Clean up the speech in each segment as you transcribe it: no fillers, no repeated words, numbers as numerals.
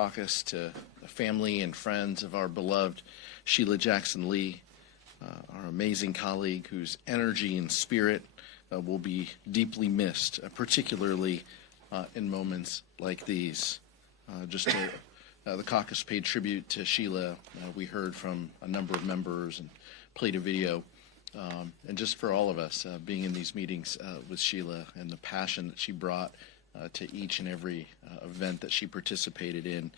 Caucus, to the family and friends of our beloved Sheila Jackson Lee, our amazing colleague whose energy and spirit will be deeply missed, particularly in moments like these. The caucus paid tribute to Sheila. We heard from a number of members and played a video. And just for all of us, being in these meetings with Sheila and the passion that she brought to each and every event that she participated in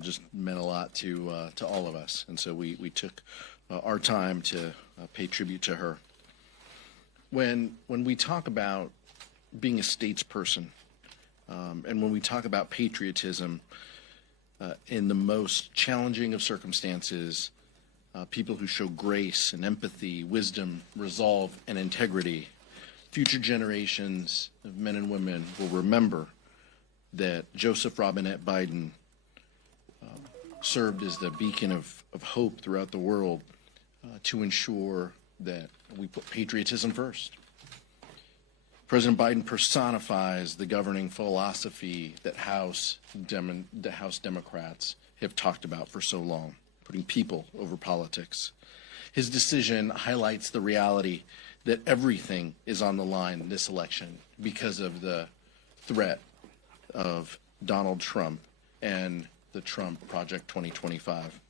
just meant a lot to all of us. And so we took our time to pay tribute to her. When we talk about being a statesperson, and when we talk about patriotism, in the most challenging of circumstances, people who show grace and empathy, wisdom, resolve, and integrity, future generations of men and women will remember that Joseph Robinette Biden served as the beacon of hope throughout the world to ensure that we put patriotism first. President Biden personifies the governing philosophy that House Democrats have talked about for so long, putting people over politics. His decision highlights the reality that everything is on the line in this election because of the threat of Donald Trump and the Trump Project 2025.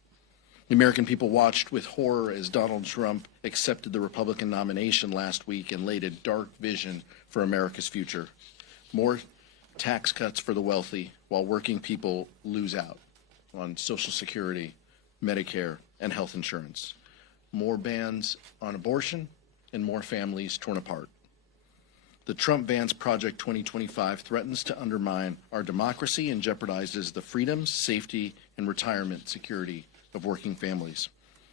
The American people watched with horror as Donald Trump accepted the Republican nomination last week and laid a dark vision for America's future. More tax cuts for the wealthy while working people lose out on Social Security, Medicare, and health insurance. More bans on abortion and more families torn apart. The Trump Bans Project 2025 threatens to undermine our democracy and jeopardizes the freedoms, safety, and retirement security of working families.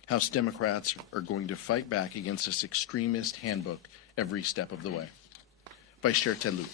House Democrats are going to fight back against this extremist handbook every step of the way. Vice Chair Ted Lieu.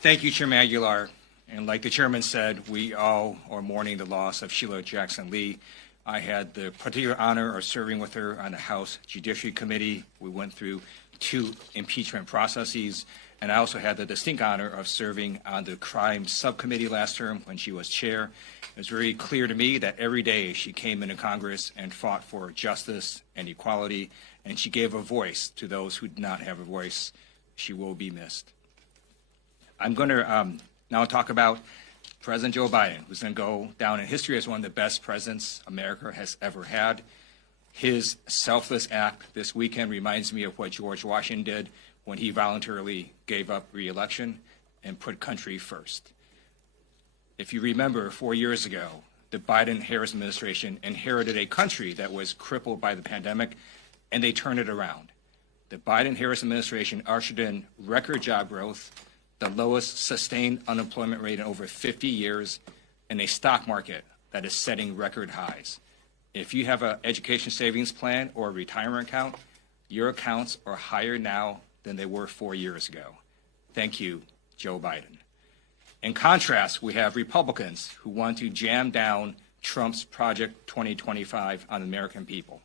Thank you, Chairman Aguilar. And like the chairman said, we all are mourning the loss of Sheila Jackson Lee. I had the particular honor of serving with her on the House Judiciary Committee. We went through 2 impeachment processes, and I also had the distinct honor of serving on the Crime Subcommittee last term when she was chair. It was very clear to me that every day she came into Congress and fought for justice and equality, and she gave a voice to those who did not have a voice. She will be missed. I'm going to now talk about President Joe Biden, who's going to go down in history as one of the best presidents America has ever had. His selfless act this weekend reminds me of what George Washington did when he voluntarily gave up re-election and put country first. If you remember, 4 years ago, the Biden-Harris administration inherited a country that was crippled by the pandemic, and they turned it around. The Biden-Harris administration ushered in record job growth, the lowest sustained unemployment rate in over 50 years, and a stock market that is setting record highs. If you have an education savings plan or a retirement account, your accounts are higher now than they were 4 years ago. Thank you, Joe Biden. In contrast, we have Republicans who want to jam down Trump's Project 2025 on the American people.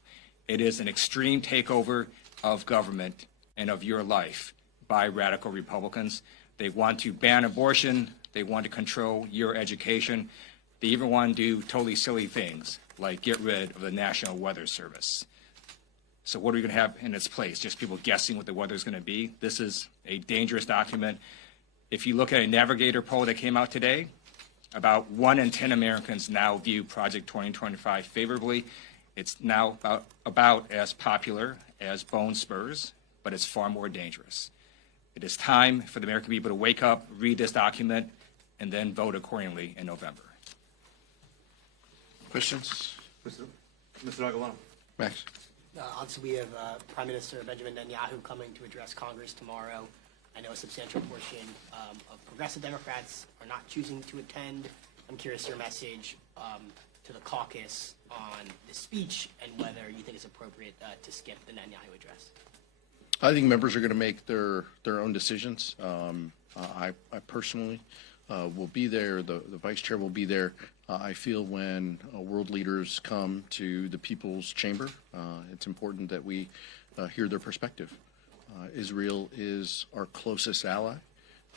It is an extreme takeover of government and of your life by radical Republicans. They want to ban abortion. They want to control your education. They even want to do totally silly things like get rid of the National Weather Service. So what are we going to have in its place? Just people guessing what the weather is going to be? This is a dangerous document. If you look at a Navigator poll that came out today, about 1 in 10 Americans now view Project 2025 favorably. It's now about as popular as bone spurs, but it's far more dangerous. It is time for the American people to wake up, read this document, and then vote accordingly in November. Questions? Mr. Aguilar. Max. Obviously, we have Prime Minister Benjamin Netanyahu coming to address Congress tomorrow. I know a substantial portion of progressive Democrats are not choosing to attend. I'm curious your message to the caucus on the speech and whether you think it's appropriate to skip the Netanyahu address. I think members are going to make their own decisions. I personally will be there. The vice chair will be there. I feel when world leaders come to the People's Chamber, it's important that we hear their perspective. Israel is our closest ally.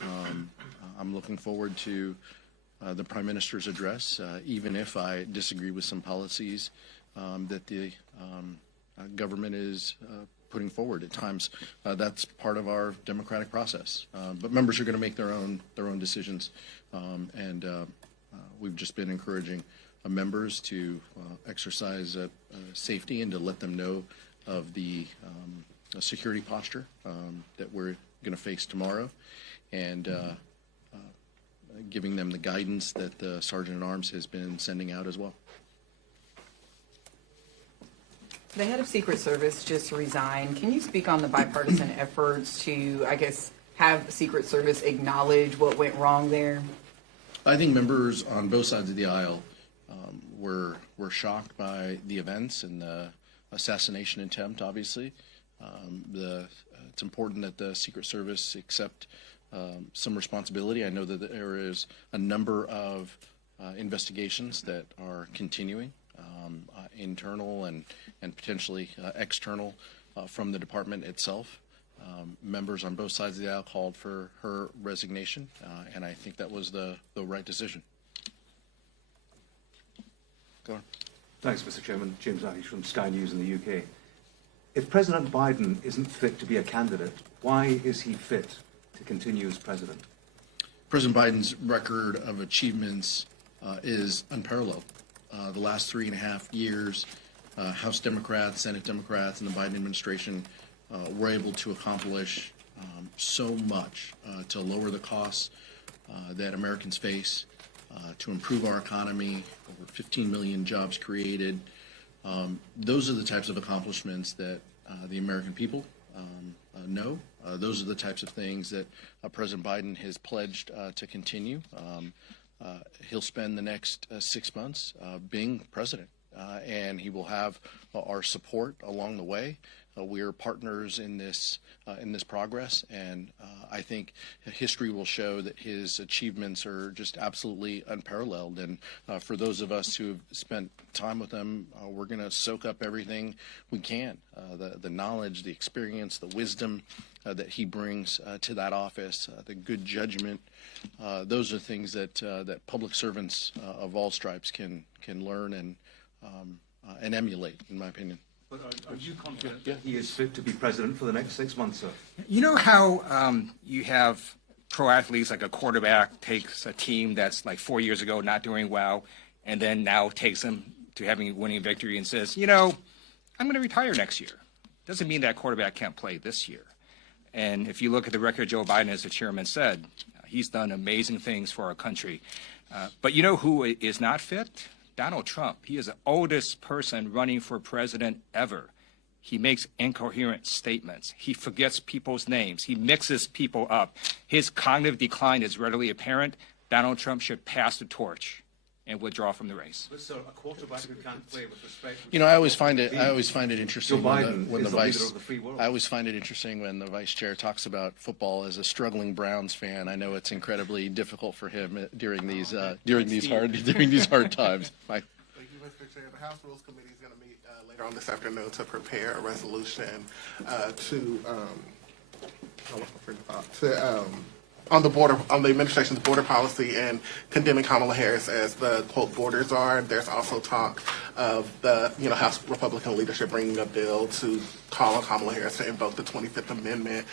I'm looking forward to the Prime Minister's address, even if I disagree with some policies that the government is putting forward at times. That's part of our democratic process. But members are going to make their own decisions, and we've just been encouraging members to exercise safety and to let them know of the security posture that we're going to face tomorrow, and giving them the guidance that the Sergeant at Arms has been sending out as well. The head of Secret Service just resigned. Can you speak on the bipartisan efforts to, I guess, have Secret Service acknowledge what went wrong there? I think members on both sides of the aisle were shocked by the events and the assassination attempt, obviously. It's important that the Secret Service accept some responsibility. I know that there is a number of investigations that are continuing, internal and potentially external from the department itself. Members on both sides of the aisle called for her resignation, and I think that was the right decision. Go on. Thanks, Mr. Chairman. James Ahish from Sky News in the UK. If President Biden isn't fit to be a candidate, why is he fit to continue as president? President Biden's record of achievements is unparalleled. The last 3.5 years, House Democrats, Senate Democrats, and the Biden administration were able to accomplish so much to lower the costs that Americans face, to improve our economy, over 15 million jobs created. Those are the types of accomplishments that the American people know. Those are the types of things that President Biden has pledged to continue. He'll spend the next 6 months being president, and he will have our support along the way. We are partners in this progress, and I think history will show that his achievements are just absolutely unparalleled. And for those of us who have spent time with him, we're going to soak up everything we can, the knowledge, the experience, the wisdom that he brings to that office, the good judgment. Those are things that public servants of all stripes can learn and emulate, in my opinion. But are you confident that he is fit to be president for the next 6 months, sir? You know how you have pro athletes, like a quarterback takes a team that's like 4 years ago not doing well, and then now takes them to having a winning victory and says, you know, I'm going to retire next year. Doesn't mean that quarterback can't play this year. And if you look at the record of Joe Biden, as the chairman said, he's done amazing things for our country. But you know who is not fit? Donald Trump. He is the oldest person running for president ever. He makes incoherent statements. He forgets people's names. He mixes people up. His cognitive decline is readily apparent. Donald Trump should pass the torch and withdraw from the race. But sir, a quarterback who can't play with respect. You know, I always find it interesting Joe Biden when the is the vice. leader of the free world. I always find it interesting when the vice chair talks about football. As a struggling Browns fan, I know it's incredibly difficult for him during these hard times. Mike. Thank you, Mr. Chair. The House Rules Committee is going to meet later on this afternoon to prepare a resolution on the administration's border policy and condemning Kamala Harris as the quote borders are. There's also talk of the House Republican leadership bringing a bill to call on Kamala Harris to invoke the 25th Amendment.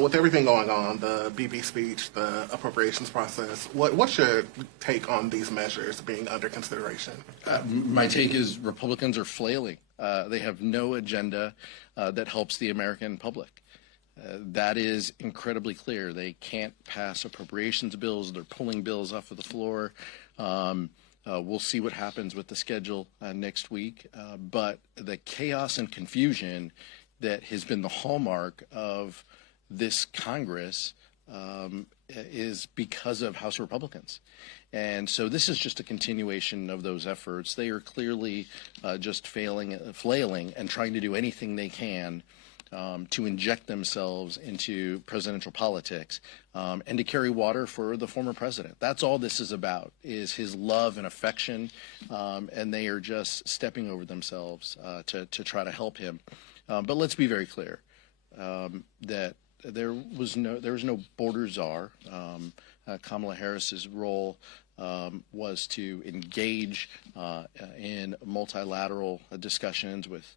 With everything going on, the BB speech, the appropriations process, what's your take on these measures being under consideration? My take is Republicans are flailing. They have no agenda that helps the American public. That is incredibly clear. They can't pass appropriations bills. They're pulling bills off of the floor. We'll see what happens with the schedule next week. But the chaos and confusion that has been the hallmark of this Congress is because of House Republicans. And so this is just a continuation of those efforts. They are clearly just flailing and trying to do anything they can to inject themselves into presidential politics and to carry water for the former president. That's all this is about, is his love and affection, and they are just stepping over themselves to try to help him. But let's be very clear that there was no border czar. Kamala Harris's role was to engage in multilateral discussions with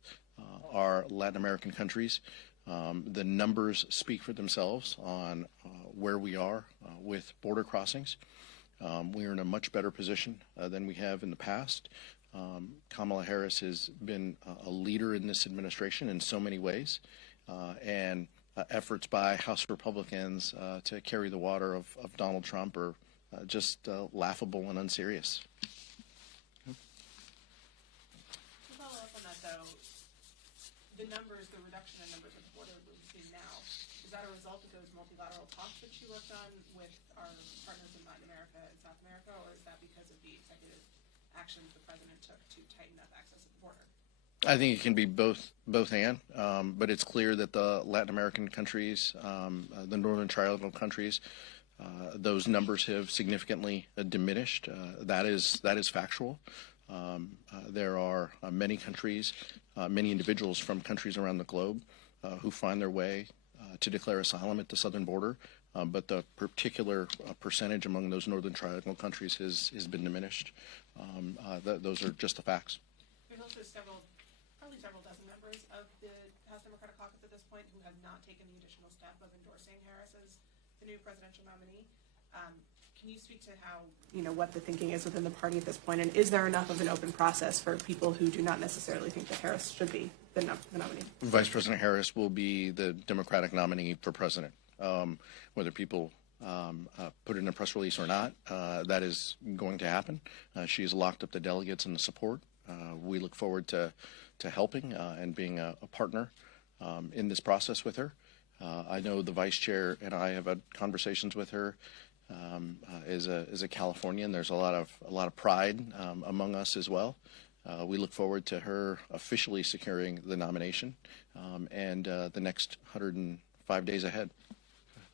our Latin American countries. The numbers speak for themselves on where we are with border crossings. We are in a much better position than we have in the past. Kamala Harris has been a leader in this administration in so many ways, and efforts by House Republicans to carry the water of Donald Trump are just laughable and unserious. To follow up on that, though, the reduction in numbers at the border we're seeing now, is that a result of those multilateral talks that you worked on with our partners in Latin America and South America, or is that because of the executive actions the president took to tighten up access at the border? I think it can be both and, but it's clear that the Latin American countries, the Northern Triangle countries, those numbers have significantly diminished. That is factual. There are many countries, many individuals from countries around the globe who find their way to declare asylum at the southern border, but the particular percentage among those Northern Triangle countries has been diminished. Those are just the facts. There's also probably several dozen members of the House Democratic Caucus at this point who have not taken the additional step of endorsing Harris as the new presidential nominee. Can you speak to how, what the thinking is within the party at this point, and is there enough of an open process for people who do not necessarily think that Harris should be the nominee? Vice President Harris will be the Democratic nominee for president. Whether people put it in a press release or not, that is going to happen. She's locked up the delegates and the support. We look forward to helping and being a partner in this process with her. I know the vice chair and I have had conversations with her. As a Californian, there's a lot of pride among us as well. We look forward to her officially securing the nomination and the next 105 days ahead.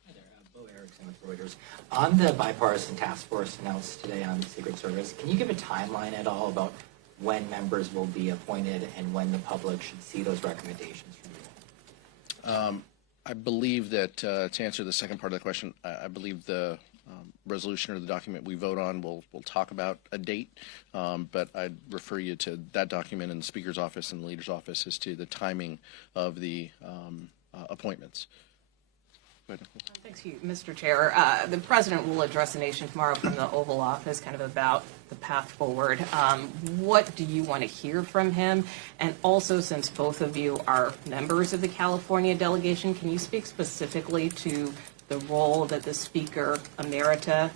Hi there, Bo Erickson with Reuters. On the bipartisan task force announced today on the Secret Service, can you give a timeline at all about when members will be appointed and when the public should see those recommendations from you? I believe that to answer the second part of the question, I believe the resolution or the document we vote on will talk about a date, but I'd refer you to that document in the Speaker's office and the Leader's office as to the timing of the appointments. Go ahead, Nicole. Thanks, Mr. Chair. The president will address the nation tomorrow from the Oval Office, kind of about the path forward. What do you want to hear from him? And also, since both of you are members of the California delegation, can you speak specifically to the role that the Speaker Emerita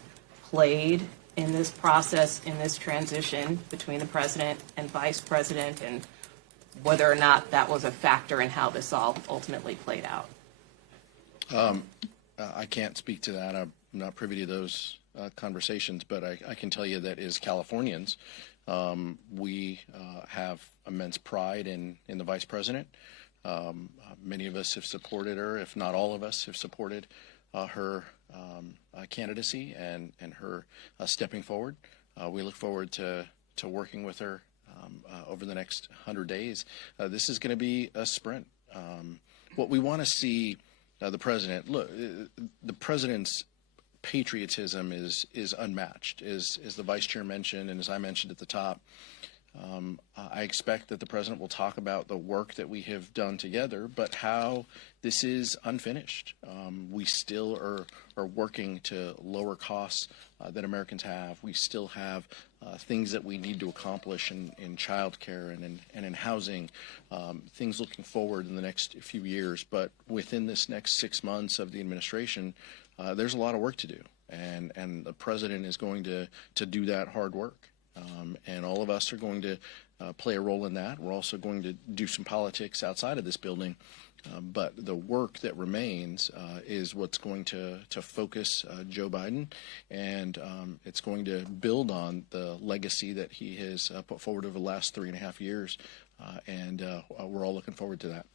played in this process, in this transition between the president and vice president, and whether or not that was a factor in how this all ultimately played out? I can't speak to that. I'm not privy to those conversations, but I can tell you that as Californians, we have immense pride in the vice president. Many of us have supported her, if not all of us have supported her candidacy and her stepping forward. We look forward to working with her over the next 100 days. This is going to be a sprint. What we want to see the president, look, the president's patriotism is unmatched, as the vice chair mentioned and as I mentioned at the top. I expect that the president will talk about the work that we have done together, but how this is unfinished. We still are working to lower costs that Americans have. We still have things that we need to accomplish in child care and in housing, things looking forward in the next few years. But within this next 6 months of the administration, there's a lot of work to do. And the president is going to do that hard work. And all of us are going to play a role in that. We're also going to do some politics outside of this building. But the work that remains is what's going to focus Joe Biden, and it's going to build on the legacy that he has put forward over the last 3.5 years, and we're all looking forward to that.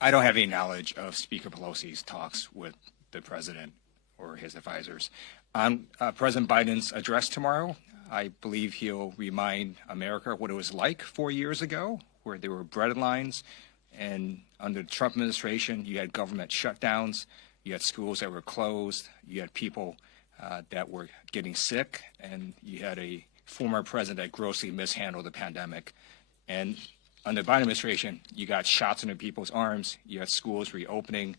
I don't have any knowledge of Speaker Pelosi's talks with the president or his advisors. On President Biden's address tomorrow, I believe he'll remind America what it was like 4 years ago, where there were bread lines. And under the Trump administration, you had government shutdowns, you had schools that were closed, you had people that were getting sick, and you had a former president that grossly mishandled the pandemic. And under the Biden administration, you got shots into people's arms, you have schools reopening,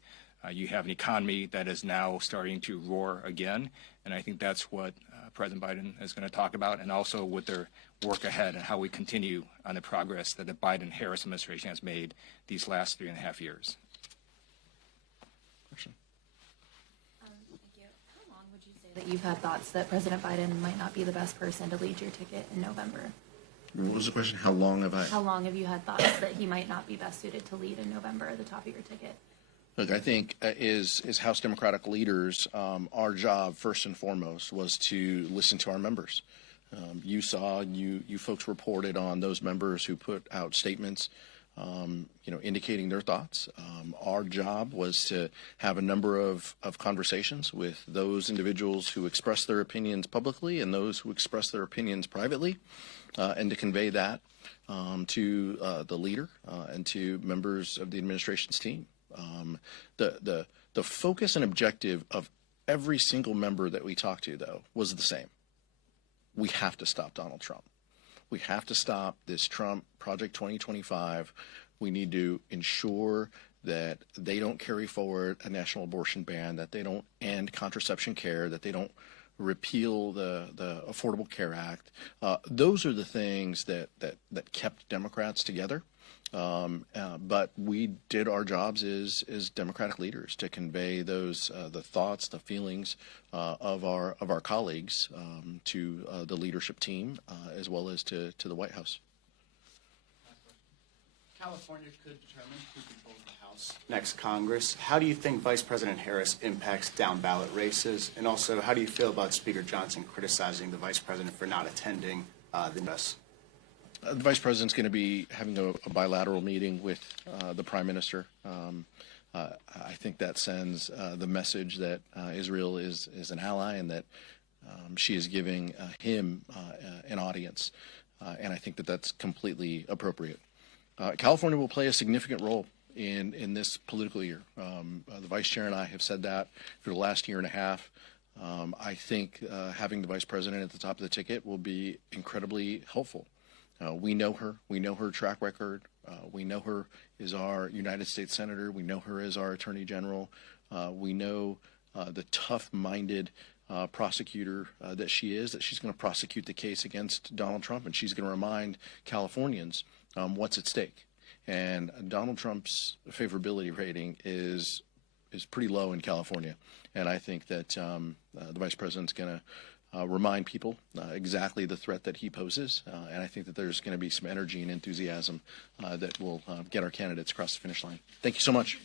you have an economy that is now starting to roar again, and I think that's what President Biden is going to talk about, and also with their work ahead and how we continue on the progress that the Biden-Harris administration has made these last 3.5 years. Question. Thank you. How long would you say that you've had thoughts that President Biden might not be the best person to lead your ticket in November? What was the question? How long have I? How long have you had thoughts that he might not be best suited to lead in November at the top of your ticket? Look, I think as House Democratic leaders, our job first and foremost was to listen to our members. You saw, you folks reported on those members who put out statements, indicating their thoughts. Our job was to have a number of conversations with those individuals who express their opinions publicly and those who express their opinions privately, and to convey that to the leader and to members of the administration's team. The focus and objective of every single member that we talked to, though, was the same. We have to stop Donald Trump. We have to stop this Trump Project 2025. We need to ensure that they don't carry forward a national abortion ban, that they don't end contraception care, that they don't repeal the Affordable Care Act. Those are the things that kept Democrats together. But we did our jobs as Democratic leaders to convey those the thoughts, the feelings of our colleagues to the leadership team as well as to the White House. California could determine who controls the House next Congress. How do you think Vice President Harris impacts down ballot races? And also, how do you feel about Speaker Johnson criticizing the Vice President for not attending the U.S.? The Vice President's going to be having a bilateral meeting with the Prime Minister. I think that sends the message that Israel is an ally and that she is giving him an audience. And I think that that's completely appropriate. California will play a significant role in this political year. The Vice Chair and I have said that for the last year and a half. I think having the Vice President at the top of the ticket will be incredibly helpful. We know her. We know her track record. We know her as our United States Senator. We know her as our Attorney General. We know the tough-minded prosecutor that she is, that she's going to prosecute the case against Donald Trump, and she's going to remind Californians what's at stake. And Donald Trump's favorability rating is pretty low in California. And I think that the Vice President's going to remind people exactly the threat that he poses. And I think that there's going to be some energy and enthusiasm that will get our candidates across the finish line. Thank you so much.